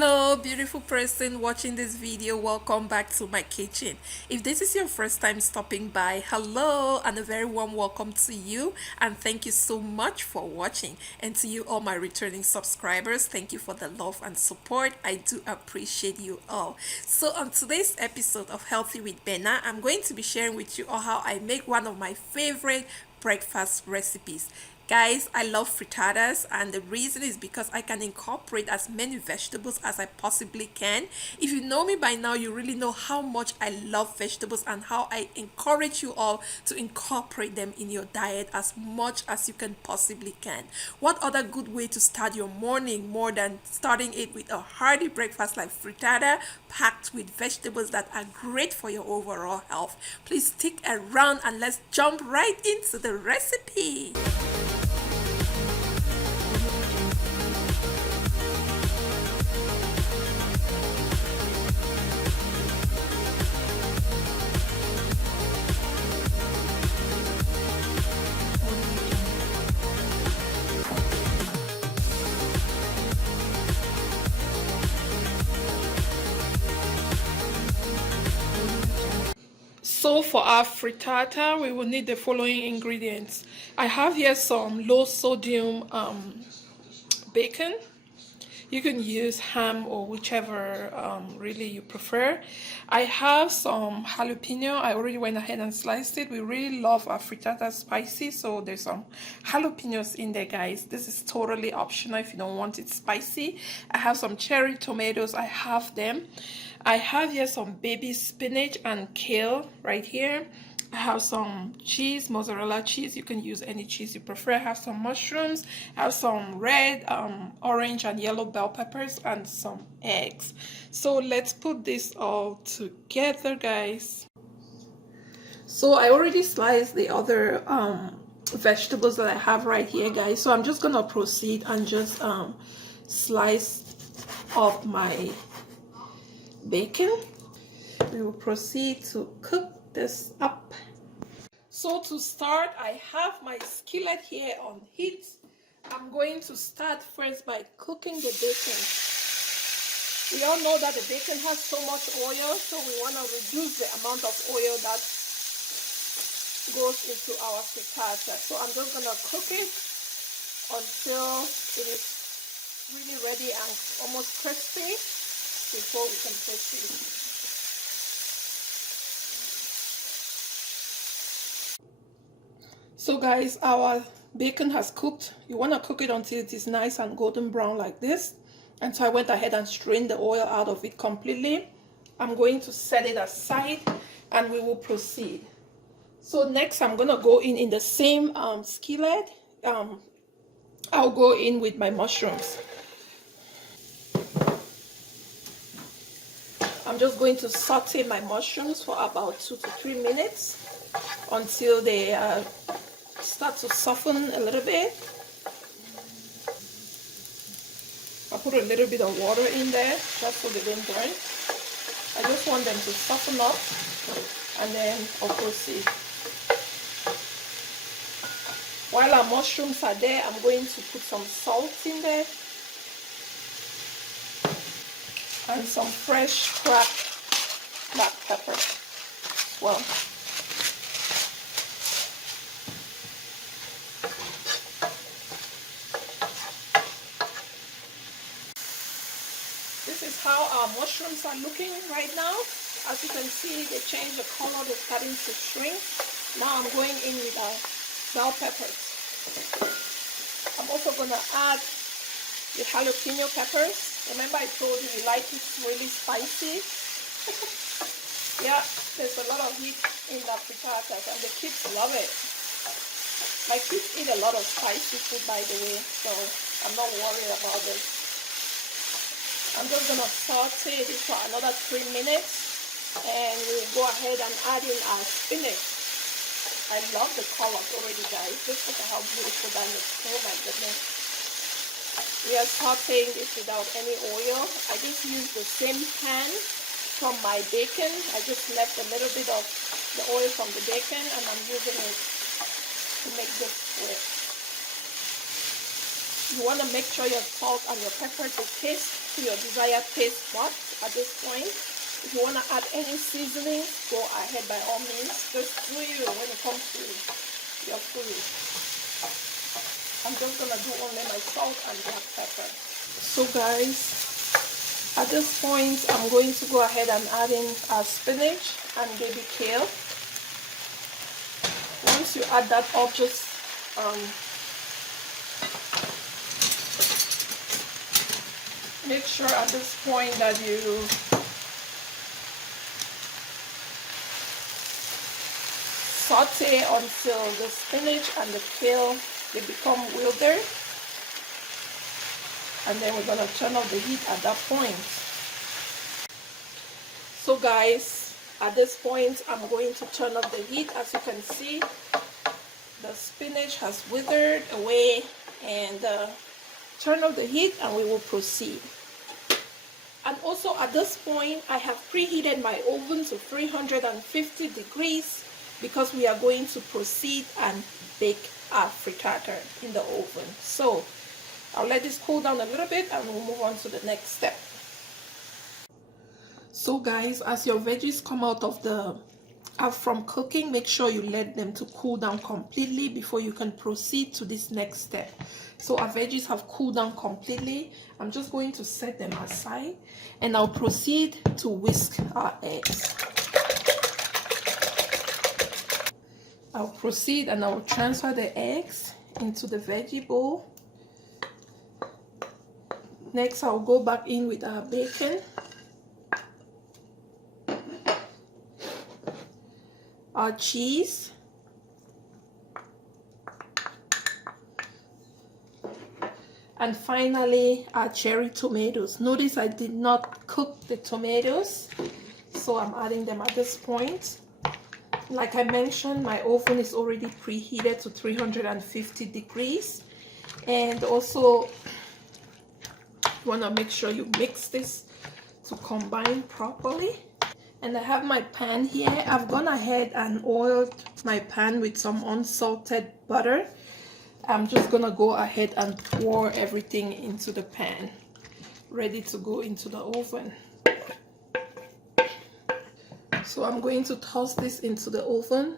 Hello, beautiful person watching this video. Welcome back to my kitchen. If this is your first time stopping by, hello, and a very warm welcome to you. And thank you so much for watching. And to you, all my returning subscribers, thank you for the love and support. I do appreciate you all. So, on today's episode of Healthy with Benna, I'm going to be sharing with you all how I make one of my favorite breakfast recipes. Guys, I love frittatas, and the reason is because I can incorporate as many vegetables as I possibly can. If you know me by now, you really know how much I love vegetables and how I encourage you all to incorporate them in your diet as much as you can possibly can. What other good way to start your morning more than starting it with a hearty breakfast like frittata packed with vegetables that are great for your overall health? Please stick around and let's jump right into the recipe. So for our frittata, we will need the following ingredients. I have here some low sodium bacon. You can use ham or whichever really you prefer. I have some jalapeno. I already went ahead and sliced it. We really love our frittata spicy, so there's some jalapenos in there, guys. This is totally optional if you don't want it spicy. I have some cherry tomatoes. I have them. I have here some baby spinach and kale right here. I have some cheese, mozzarella cheese. You can use any cheese you prefer. I have some mushrooms. I have some red, orange, and yellow bell peppers, and some eggs. So let's put this all together, guys. So I already sliced the other vegetables that I have right here, guys. So I'm just gonna proceed and just slice up my bacon. We will proceed to cook this up. So to start, I have my skillet here on heat. I'm going to start first by cooking the bacon. We all know that the bacon has so much oil, so we want to reduce the amount of oil that goes into our frittata. So I'm just going to cook it until it is really ready and almost crispy before we can proceed. So guys, our bacon has cooked. You want to cook it until it is nice and golden brown like this. And so I went ahead and strained the oil out of it completely. I'm going to set it aside and we will proceed. So next I'm going to go in the same skillet. I'll go in with my mushrooms. I'm just going to saute my mushrooms for about 2 to 3 minutes until they start to soften a little bit. I put a little bit of water in there just so they don't burn. I just want them to soften up and then I'll proceed. While our mushrooms are there, I'm going to put some salt in there and some fresh cracked black pepper as well. This is how our mushrooms are looking right now. As you can see, they change the color, they're starting to shrink. Now I'm going in with our bell peppers. I'm also going to add the jalapeno peppers. Remember I told you we like it really spicy. Yeah, there's a lot of heat in the frittatas and the kids love it. My kids eat a lot of spicy food, by the way, so I'm not worried about this. I'm just going to saute this for another 3 minutes and we'll go ahead and add in our spinach. I love the color already, guys. Just look at how beautiful that looks. Oh my goodness. We are sauteing this without any oil. I just used the same pan from my bacon. I just left a little bit of the oil from the bacon and I'm using it to make this with. You want to make sure your salt and your pepper to taste to your desired taste buds at this point. If you want to add any seasoning, go ahead by all means. Just do you when it comes to your food. I'm just going to do only my salt and black pepper. So guys, at this point, I'm going to go ahead and add in our spinach and baby kale. Once you add that up, just make sure at this point that you saute until the spinach and the kale, they become wilder. And then we're going to turn off the heat at that point. So guys, at this point, I'm going to turn off the heat. As you can see, the spinach has withered away, and turn off the heat and we will proceed. And also at this point, I have preheated my oven to 350 degrees because we are going to proceed and bake our frittata in the oven. So I'll let this cool down a little bit and we'll move on to the next step. So guys, as your veggies come out from cooking, make sure you let them to cool down completely before you can proceed to this next step. So our veggies have cooled down completely. I'm just going to set them aside and I'll proceed to whisk our eggs. I'll proceed and I'll transfer the eggs into the veggie bowl. Next, I'll go back in with our bacon, our cheese, and finally our cherry tomatoes. Notice I did not cook the tomatoes, so I'm adding them at this point. Like I mentioned, my oven is already preheated to 350 degrees, and also you want to make sure you mix this to combine properly. And I have my pan here. I've gone ahead and oiled my pan with some unsalted butter. I'm just gonna go ahead and pour everything into the pan, ready to go into the oven. So I'm going to toss this into the oven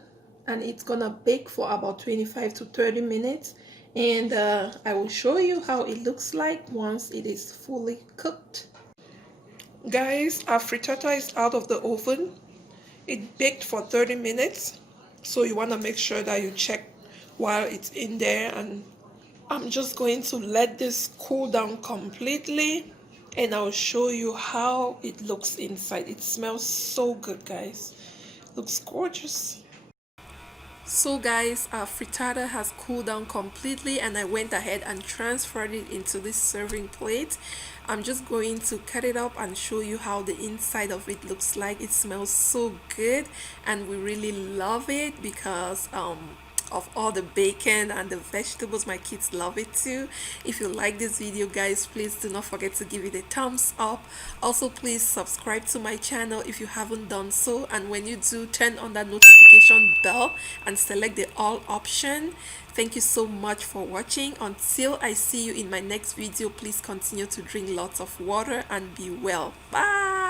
and it's gonna bake for about 25 to 30 minutes. And I will show you how it looks like once it is fully cooked. Guys, our frittata is out of the oven. It baked for 30 minutes. So you want to make sure that you check while it's in there. And I'm just going to let this cool down completely. And I'll show you how it looks inside. It smells so good, guys. Looks gorgeous. So guys, our frittata has cooled down completely and I went ahead and transferred it into this serving plate. I'm just going to cut it up and show you how the inside of it looks like. It smells so good and we really love it because of all the bacon and the vegetables. My kids love it too. If you like this video, guys, please do not forget to give it a thumbs up. Also, please subscribe to my channel if you haven't done so, and when you do, turn on that notification bell and select the all option. Thank you so much for watching. Until I see you in my next video, please continue to drink lots of water and be well. Bye.